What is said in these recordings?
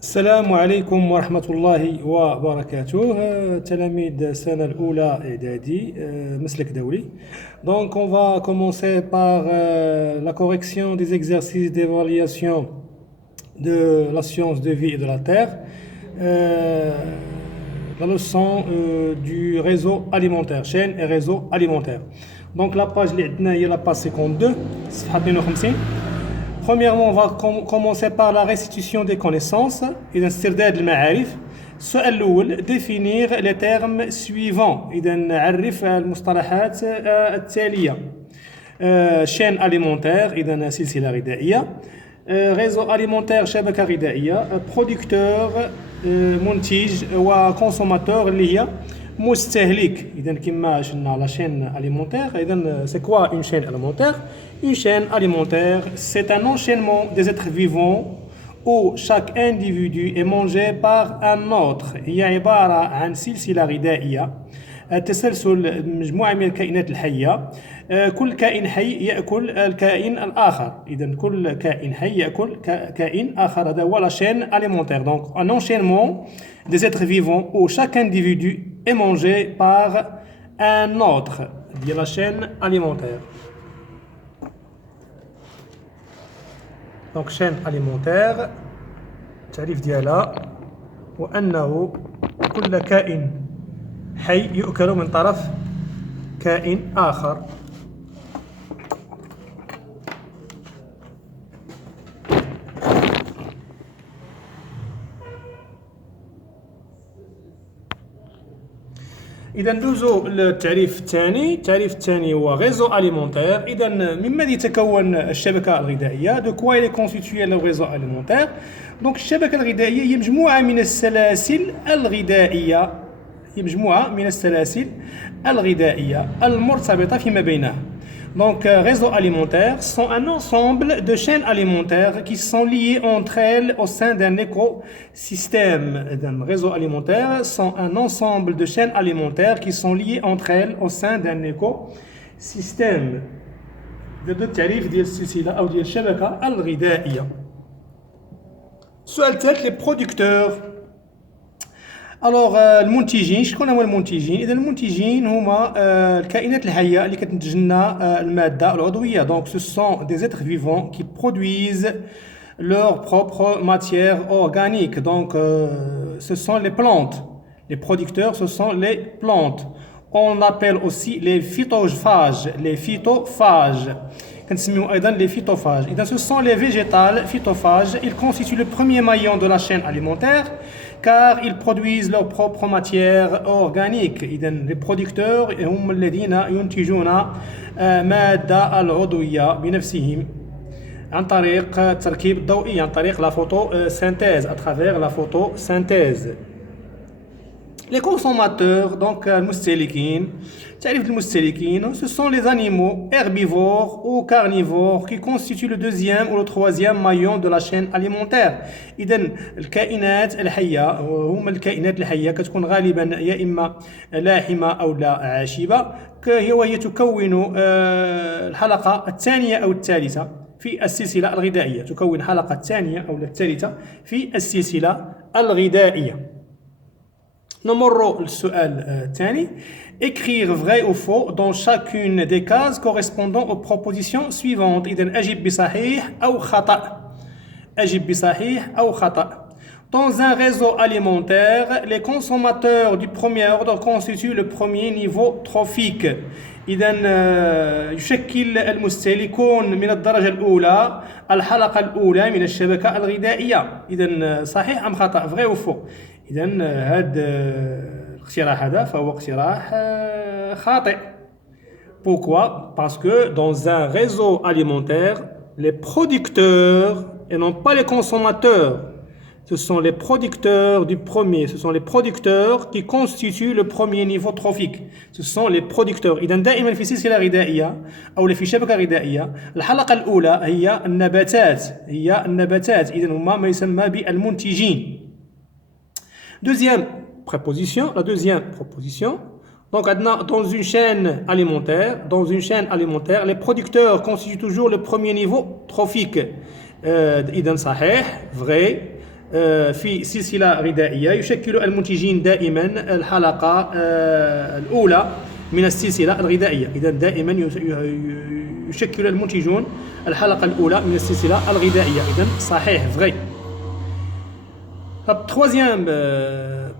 السلام عليكم ورحمة الله وبركاته. تلاميذ السنة الأولى إعدادي مسلك دولي. Donc on va commencer par la correction des exercices d'évaluation de la science de vie et de la Terre. La leçon du réseau alimentaire, chaîne et réseau alimentaire. Donc la page اللي عندنا هي la page 52 صفحة 52. Premièrement, on va commencer par la restitution des connaissances et استرداد المعارف. السؤال الأول définir les termes suivants. إذا نعرف المصطلحات التالية. chaîne alimentaire إذا سلسلة غذائية. réseau alimentaire شبكة غذائية. producteur منتج وكونسوماتور اللي هي مستهلك. إذا كما شفنا la chaîne alimentaire. إذا c'est quoi une chaîne alimentaire? Une chaîne alimentaire, c'est un enchaînement des êtres vivants où chaque individu est mangé par un autre. هي عبارة عن سلسلة غذائية تسلسل مجموعة من الكائنات الحية. كل كائن حي يأكل الكائن الآخر. إذا كل كائن حي يأكل كائن آخر. هذا هو la chaîne alimentaire. Donc un enchaînement des êtres vivants où chaque individu est mangé par un autre. C'est la chaîne alimentaire. Donc chaîne alimentaire التعريف ديالها هو أنه كل كائن حي يؤكل من طرف كائن آخر. إذا ندوزو للتعريف الثاني. التعريف الثاني هو غيزو أليمونتير. إذا مما يتكون الشبكة الغذائية. دو كوا إلي كونستيتوي لو غيزو أليمونتير. دونك الشبكة الغذائية هي مجموعة من السلاسل الغذائية. هي مجموعة من السلاسل الغذائية المرتبطة فيما بينها. Donc, réseaux alimentaires sont un ensemble de chaînes alimentaires qui sont liées entre elles au sein d'un écosystème. Les réseaux alimentaires sont un ensemble de chaînes alimentaires qui sont liées entre elles au sein d'un écosystème. هذا التعريف ديال السلسلة أو ديال الشبكة الغذائية. السؤال الثالث les producteurs. الوغ المنتجين. شكون هما المنتجين؟ اذا المنتجين هما الكائنات الحيه اللي كتنتج لنا الماده العضويه. دونك سو سون دي زيتر فيفون كي برودويز لور بروبر ماتيير اورغانيك. دونك سو سون لي بلانت. لي برودكتور سو سون لي بلانت. On appelle aussi les phytophages. Les phytophages. كنسميو ايضا les phytophages. اذا ce sont les végétales phytophages. Ils constituent le premier maillon de la chaîne alimentaire car ils produisent leur propre matière organique. إذا les producteurs هم الذين ينتجون مادة العضوية بنفسهم عن طريق التركيب الضوئي، عن طريق la photosynthèse, à travers la photosynthèse. Les consommateurs, donc المستهلكين. تعريف المستهلكين ce sont les animaux herbivores ou carnivores qui constituent le deuxième ou le troisième maillon de la chaîne alimentaire. إذا الكائنات الحية هما الكائنات الحية كتكون غالبا يا إما لاحمة أو لا عاشبة. وهي تكون الحلقة الثانية أو الثالثة في السلسلة الغذائية. تكون الحلقة الثانية أو الثالثة في السلسلة الغذائية. نمر للسؤال الثاني. Écrire vrai ou faux dans chacune des cases correspondant aux propositions suivantes. إذن أجب بصحيح أو خطأ. أجب بصحيح أو خطأ. Dans un réseau alimentaire, les consommateurs du premier ordre constituent le premier niveau trophique. إذن يشكل المستهلكون من الدرجة الأولى الحلقة الأولى من الشبكة الغذائية. إذن صحيح أم خطأ؟ vrai ou faux؟ إذن هذا الاقتراح هذا فهو اقتراح خاطئ. Pourquoi? Parce que dans un réseau alimentaire, les producteurs et non pas les consommateurs, ce sont les producteurs du premier, ce sont les producteurs qui constituent le premier niveau trophique. Ce sont les producteurs. إذا دائما في سلسلة غذائية أو في شبكة غذائية الحلقة الأولى هي النباتات. هي النباتات. إذا هما ما يسمى بالمنتجين. Deuxième préposition, la deuxième proposition. Donc, dans une chaîne alimentaire, les producteurs constituent toujours le premier niveau trophique. إذن صحيح, vrai. في سلسلة غذائية يشكل المنتجين دائما الحلقة الأولى من السلسلة الغذائية. إذا دائما يشكل المنتجون الحلقة الأولى من السلسلة الغذائية. إذا صحيح vrai. La troisième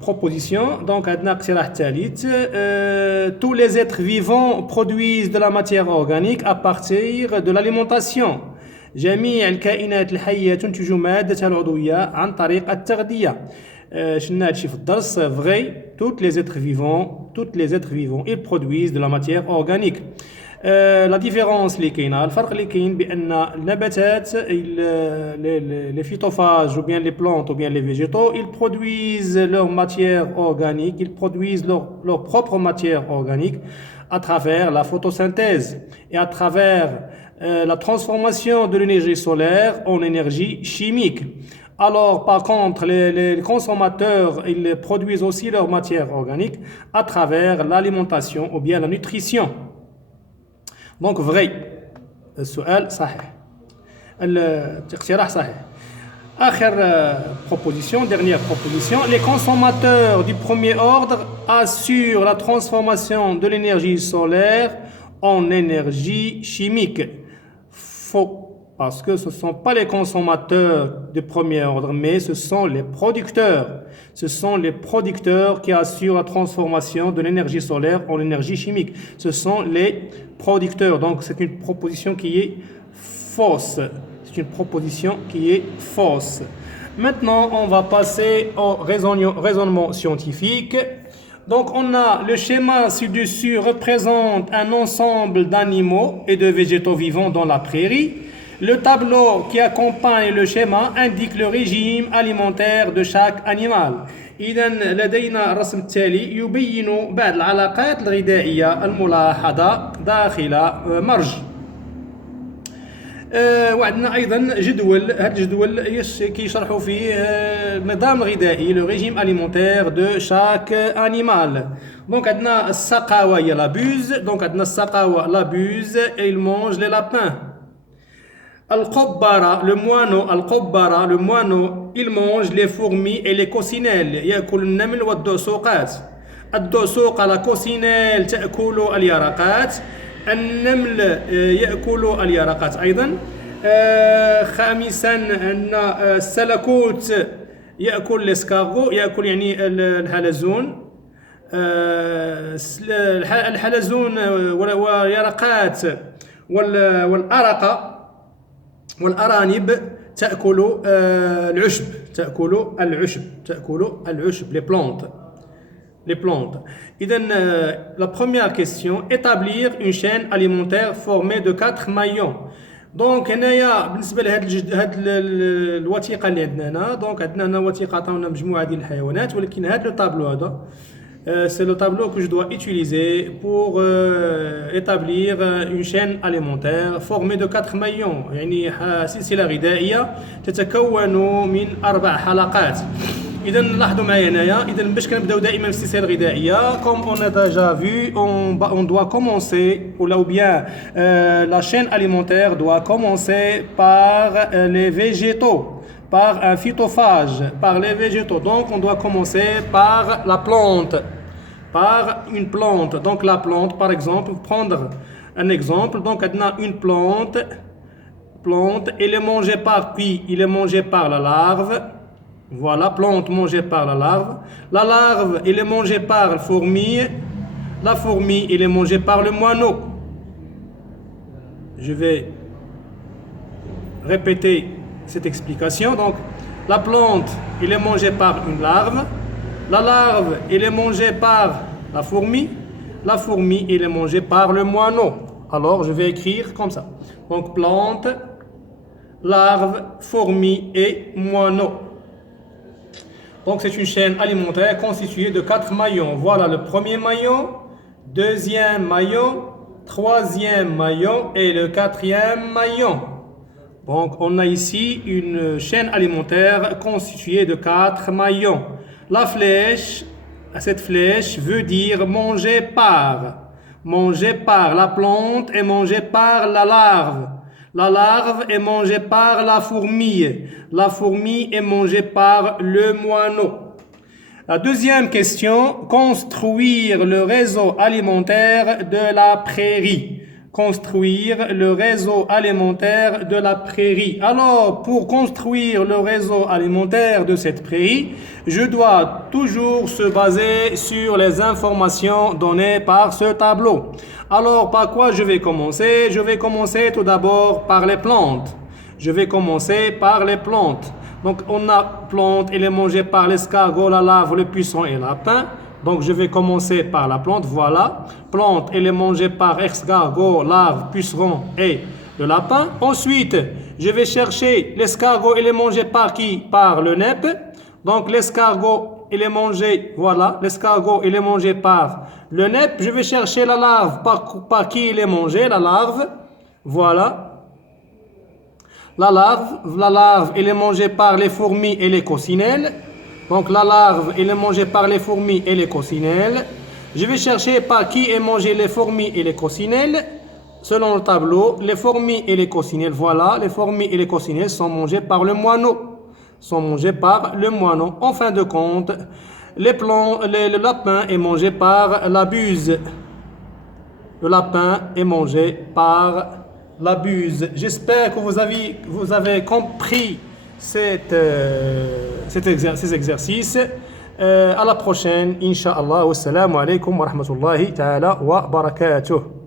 proposition, donc tous les êtres vivants produisent de la matière organique à partir de l'alimentation. جميع الكائنات الحية تنتج مادتها العضوية عن طريق التغذية. شفنا هادشي في الدرس vrai. Tous les êtres vivants, ils produisent de la matière organique. La différence اللي كاينه الفرق اللي كاين بان النباتات les phytophages ou bien les plantes ou bien les végétaux ils produisent leur matière organique, ils produisent leur propre matière organique à travers la photosynthèse et à travers la transformation de l'énergie solaire en énergie chimique. Alors par contre les consommateurs ils produisent aussi leur matière organique à travers l'alimentation ou bien la nutrition. Donc vrai. السؤال صحيح. الاقتراح صحيح. آخر proposition, dernière proposition, les consommateurs du premier ordre assurent la transformation de l'énergie solaire en énergie chimique. Faux. Parce que ce ne sont pas les consommateurs de premier ordre, mais ce sont les producteurs. Ce sont les producteurs qui assurent la transformation de l'énergie solaire en énergie chimique. Ce sont les producteurs. Donc c'est une proposition qui est fausse. C'est une proposition qui est fausse. Maintenant, on va passer au raisonnement scientifique. Donc on a le schéma ci-dessus représente un ensemble d'animaux et de végétaux vivants dans la prairie. Le tableau qui accompagne le schéma indique le régime alimentaire de chaque animal. إذا لدينا الرسم التالي يبين بعض العلاقات الغذائية الملاحظة داخل مرج. وعندنا أيضا جدول. هذا الجدول كيشرحوا فيه النظام الغذائي le régime alimentaire de chaque animal. Donc عندنا السقاوة هي la buse. Donc عندنا السقاوة la buse et il mange les lapins. القبارة le moineau il mange les fourmis et les coccinelles. يأكل النمل والدعسوقات. الدعسوقة la coccinelle تأكل اليرقات. النمل يأكل اليرقات أيضا. خامسا أن السلكوت يأكل الاسكارغو يأكل يعني الحلزون. الحلزون واليرقات والأرانب تأكل العشب les plantes. إذن la première question, établir une chaîne alimentaire formée de 4 maillons. دونك هنايا بالنسبه لهاد الوثيقه اللي عندنا هنا. دونك عندنا هنا وثيقه عطاونا مجموعه ديال الحيوانات ولكن هاد لو طابلو هذا c'est le tableau que je dois utiliser pour établir une chaîne alimentaire formée de 4 maillons. يعني سلسلة غذائية تتكون من 4 حلقات. إذا لاحظوا معايا هنايا. إذا باش كنبداو دائما في السلسلة الغذائية comme on a déjà vu on doit commencer ou bien la chaîne alimentaire doit commencer par les végétaux, par un phytophage, par les végétaux. Donc on doit commencer par la plante, par une plante. Donc la plante, par exemple, prendre un exemple. Donc on a une plante, elle est mangée par qui? Il est mangé par la larve. Voilà, plante mangée par la larve. La larve, elle est mangée par la fourmi. La fourmi, elle est mangée par le moineau. Je vais répéter cette explication. Donc, la plante, elle est mangée par une larve. La larve, elle est mangée par la fourmi. La fourmi, elle est mangée par le moineau. Alors, je vais écrire comme ça. Donc, plante, larve, fourmi et moineau. Donc, c'est une chaîne alimentaire constituée de 4 maillons. Voilà le premier maillon, deuxième maillon, troisième maillon et le 4e maillon. Donc, on a ici une chaîne alimentaire constituée de 4 maillons. La flèche, cette flèche veut dire manger par la plante et manger par la larve. La larve est mangée par la fourmi. La fourmi est mangée par le moineau. La deuxième question, construire le réseau alimentaire de la prairie. Construire le réseau alimentaire de la prairie. Alors, pour construire le réseau alimentaire de cette prairie, je dois toujours se baser sur les informations données par ce tableau. Alors, par quoi je vais commencer? Je vais commencer tout d'abord par les plantes. Je vais commencer par les plantes. Donc, on a plante, elle est mangée par l'escargot, la larve, le puceron et le lapin. Donc, je vais commencer par la plante, voilà. Plante, elle est mangée par escargot, larve, puceron et le lapin. Ensuite, je vais chercher l'escargot, elle est mangée par qui? Par le nep. Donc, l'escargot, il est mangé, voilà. L'escargot, il est mangé par le nep. Je vais chercher la larve, par qui il est mangé, la larve. Voilà. La larve, elle est mangée par les fourmis et les coccinelles. Donc la larve, elle est mangée par les fourmis et les coccinelles. Je vais chercher par qui est mangé les fourmis et les coccinelles. Selon le tableau, les fourmis et les coccinelles, voilà, les fourmis et les coccinelles sont mangées par le moineau. Sont mangées par le moineau. En fin de compte, le lapin est mangé par la buse. Le lapin est mangé par la buse. J'espère que vous avez compris ces exercices. À la prochaine, Inch'Allah. Wassalamu alaikum wa rahmatullahi ta'ala wa barakatuh.